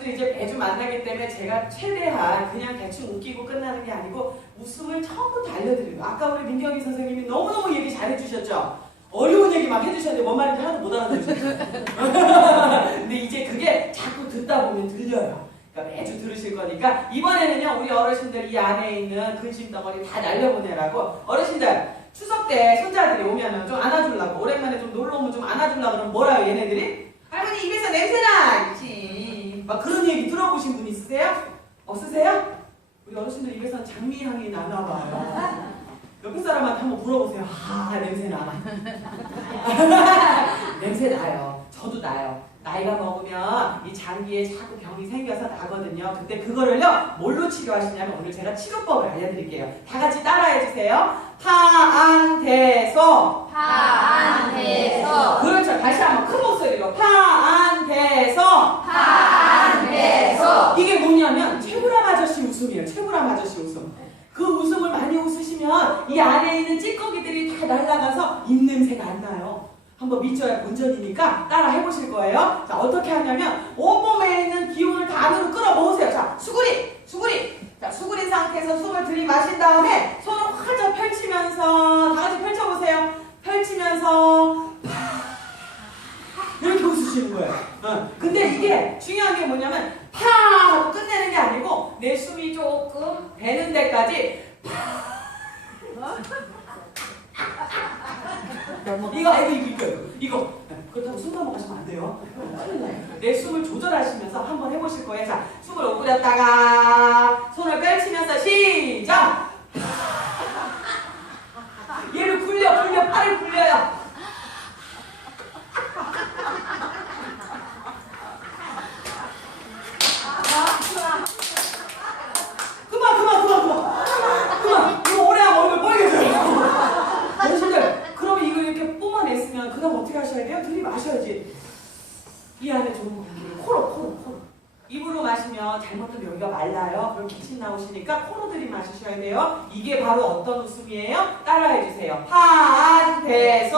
어르신들이 이제 매주 만나기 때문에 제가 최대한 그냥 대충 웃기고 끝나는 게 아니고 웃음을 처음부터 알려드리고 아까 우리 민경희 선생님이 너무너무 얘기 잘해주셨죠? 어려운 얘기 막 해주셨는데 뭔 말인지 하나도 못 알아들으셨어요. 근데 이제 그게 자꾸 듣다 보면 들려요. 그러니까 매주 들으실 거니까 이번에는요 우리 어르신들 이 안에 있는 근심 덩어리 다 날려보내라고 어르신들 추석 때 손자들이 오면은 좀 안아주려고 오랜만에 좀 놀러 오면 좀 안아주려고 그러면 뭐라요 얘네들이? 할머니 입에서 냄새나! 있지. 막 그런 얘기 들어보신 분 있으세요? 없으세요? 우리 어르신들 입에서 장미향이 나나 봐요. 옆에 사람한테 한번 물어보세요. 아 냄새 나. 냄새 나요. 저도 나요. 나이가 먹으면 이 장기에 자꾸 병이 생겨서 나거든요. 그때 그거를요 뭘로 치료하시냐면 오늘 제가 치료법을 알려드릴게요. 다 같이 따라해 주세요. 파안대소. 파안대소 그렇죠. 다시 한번 큰 목소리로 파안대소. 파안대소 이게 뭐냐면 최불암 아저씨 웃음이에요. 최불암 아저씨 웃음. 그 웃음을 많이 웃으시면 이 안에 있는 찌꺼기들이 다 날아가서 입 냄새가 안 나요. 한번 믿져야 본전이니까 따라 해보실 거예요. 자 어떻게 하냐면 온몸에 있는 기운을 다 안으로 끌어모으세요. 자 수구리 수구리 자 수구리 상태에서 숨을 들이마신 다음에 손을 활짝 펼치면서 다 같이 펼쳐보세요. 펼치면서 이렇게 웃으시는 거예요. 어. 근데 이게 중요한 게 뭐냐면 파 하고 끝내는 게 아니고 내 숨이 조금 배는 데까지 파 이거 아이고 이거 이거 이거 그렇다고 숨 넘어가시면 안 돼요. 내 숨을 조절하시면서 한번 해보실 거예요. 자 숨을 오므렸다가 손을 펼치면서 시작. 얘를 굴려 굴려 팔을 굴려요. 그만 그만 그만 그만 그만 이거 오래 하면 얼굴 빨개져요 어르신들 그러면 이거 이렇게 뿜어냈으면 그 다음 어떻게 하셔야 돼요? 들이마셔야지 이 안에 좋은 공기를 코로 코로 코로 입으로 마시면 잘못하면 여기가 말라요 그럼 기침 나오시니까 코로 들이마시셔야 돼요 이게 바로 어떤 웃음이에요? 따라해주세요 파안대소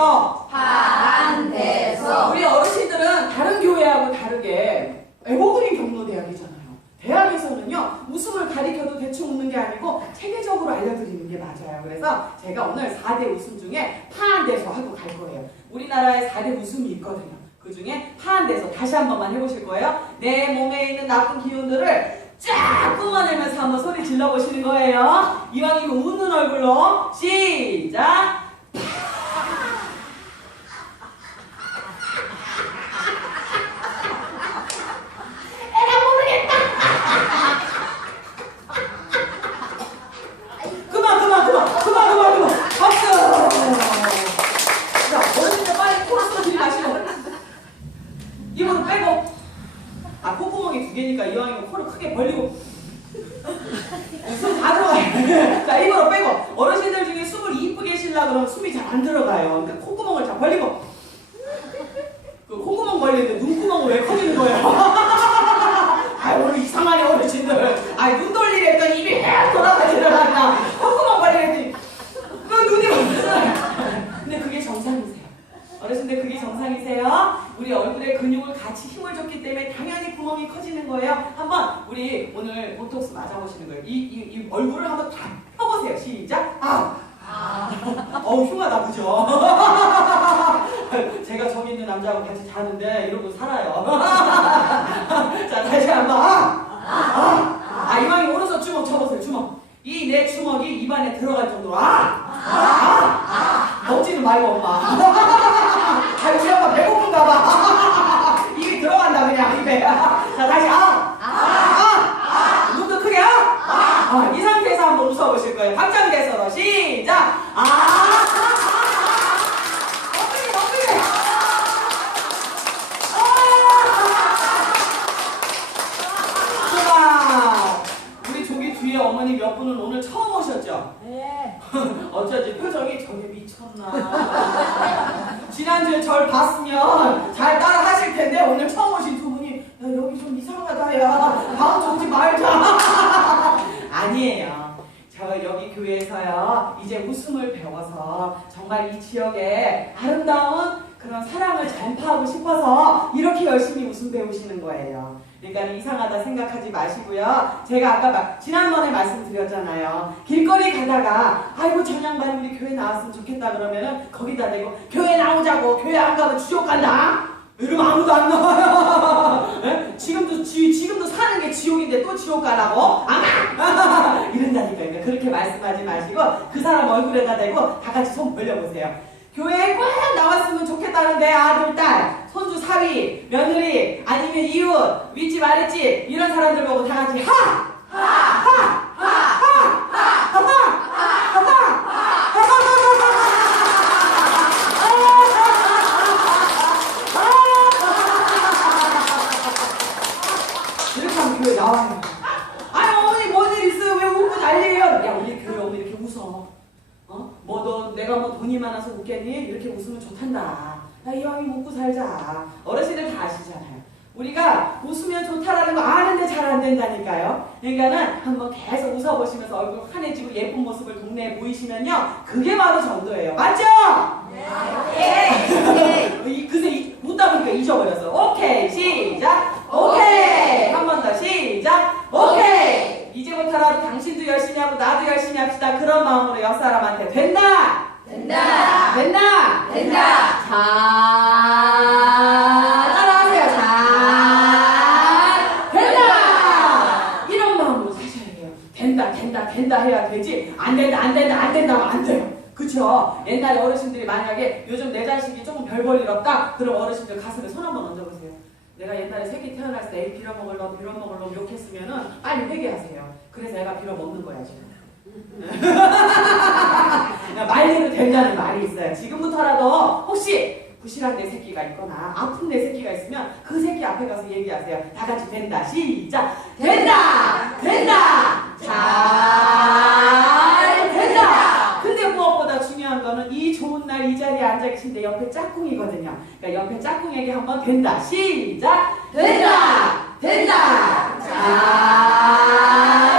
파안대소 우리 어르신들은 다른 교회하고 다르게 에버그린 경로대학이잖아요. 대학에서는요 웃음을 가리켜도 대충 웃는 게 아니고 체계적으로 알려드리는 게 맞아요. 그래서 제가 오늘 4대 웃음 중에 파한대소 하고 갈 거예요. 우리나라에 4대 웃음이 있거든요. 그 중에 파한대소 다시 한 번만 해보실 거예요. 내 몸에 있는 나쁜 기운들을 쫙 뿜어내면서 한번 소리 질러보시는 거예요. 이왕이면 웃는 얼굴로 시작. 그만 그만 그만 그만 그만 그만 박수 자 어른들 빨리 코러스 들이마시고 입으로 빼고 아 콧구멍이 두 개니까 이왕이면 코를 크게 벌리고. 숨다 들어가요 자 입으로 빼고. 어르신들 중에 숨을 이쁘게 쉬려 그러면 숨이 잘 안 들어가요. 그러니까 콧구멍을 잘 벌리고. 그 콧구멍 벌리는데 눈구멍은 왜 커지는 거예요 아 오늘 이상하네 어르신들 아눈 돌리랬더니 입이 해 돌아가지를 않나 콧구멍 벌리랬더니 그 눈이 없어요 근데 그게 정상이세요 어르신들 그게 정상이세요 우리 얼굴에 근육을 같이 힘을 줬기 때문에 당연히 구멍이 커지는 거예요 한번 우리 오늘 보톡스 맞아보시는 거예요 이, 이, 이 얼굴을 한번 다 펴보세요 시작 아 어우 흉하다 그죠? 제가 저기 있는 남자하고 같이 자는데 이러고 살아요 자 다시 한번 아! 아! 아 이왕이 오른손 주먹 쳐보세요 주먹 이 내 주먹이 입안에 들어갈 정도로 아! 아! 아! 먹지는 말고 엄마 아 우리 엄마 배고픈가 봐 입이 들어간다 그냥 입에 자 다시 아! 아! 아! 눈도 크게 아! 아! 이 상태에서 한번 웃어보실 거예요 확장돼서 시작 아! 엉덩이 엉덩이 수마 우리 조기 뒤에 어머니 몇 분은 오늘 처음 오셨죠? 네 어쩌지 표정이 저게 미쳤나. 지난주에 절 봤으면 잘 따라 하실 텐데 오늘 처음 오신 두 분이 야 여기 좀 이상하다 야. 다음 주 오지 말자. 아니에요. 저 여기 교회에서요 이제 웃음을 배워서 정말 이 지역에 아름다운 그런 사랑을 전파하고 싶어서 이렇게 열심히 웃음 배우시는 거예요 그러니까 이상하다 생각하지 마시고요. 제가 아까 막 지난번에 말씀드렸잖아요. 길거리 가다가 아이고 저 양반이 우리 교회 나왔으면 좋겠다 그러면은 거기다 대고 교회 나오자고 교회 안 가면 지옥 간다. 이러면 아무도 안 나와요. 예? 지금도 지, 지금도 사는 게 지옥인데 또 지옥 가라고? 안 가! 이런다니까. 그러니까 그렇게 말씀하지 마시고 그 사람 얼굴에다 대고 다 같이 손 벌려보세요. 교회에 꼭 나왔으면 좋겠다는데 아들, 딸, 사위, 며느리, 아니면 이웃, 윗집, 아랫집 이런 사람들 보고 다 같이 하! 하! 하! 하! 하! 하! 하! 이렇게 하면 교회 나와요. 아니 어머니 뭔 일 있어요? 왜 웃고 난리예요? 야 우리 교회 어머니 이렇게 웃어. 어? 뭐 너 내가 뭐 돈이 많아서 웃겠니? 이렇게 웃으면 좋단다. 야 이왕이 웃고 살자. 어르신들 다 아시잖아요. 우리가 웃으면 좋다라는 거 아는데 잘 안 된다니까요. 그러니까는 한번 계속 웃어보시면서 얼굴 환해지고 예쁜 모습을 동네에 보이시면요. 그게 바로 전도예요. 맞죠? 이, 그새 이, 웃다 보니까 잊어버렸어. 오케이, 시작. 오케이. 한 번 더 시작. 오케이. 이제부터라도 당신도 열심히 하고 나도 열심히 합시다. 그런 마음으로 옆 사람한테. 된다. 된다, 해야 되지. 안 된다, 안 된다, 안 된다 하면 안 돼요. 그쵸? 옛날 어르신들이 만약에 요즘 내 자식이 조금 별 볼일 없다? 그럼 어르신들 가슴에 손 한번 얹어보세요. 내가 옛날에 새끼 태어났을 때 애 빌어먹을 놈, 빌어먹을 놈 욕했으면 은 빨리 회개하세요. 그래서 애가 빌어먹는 거야, 지금. 야, 말대로 된다는 말이 있어요. 지금부터라도 혹시 부실한 내 새끼가 있거나 아픈 내 새끼가 있으면 그 새끼 앞에 가서 얘기하세요. 다 같이 된다. 시작. 된다. 된다. 잘 된다. 근데 무엇보다 중요한 거는 이 좋은 날 이 자리에 앉아 계신데 옆에 짝꿍이거든요. 그러니까 옆에 짝꿍에게 한번 된다. 시작. 된다. 된다. 잘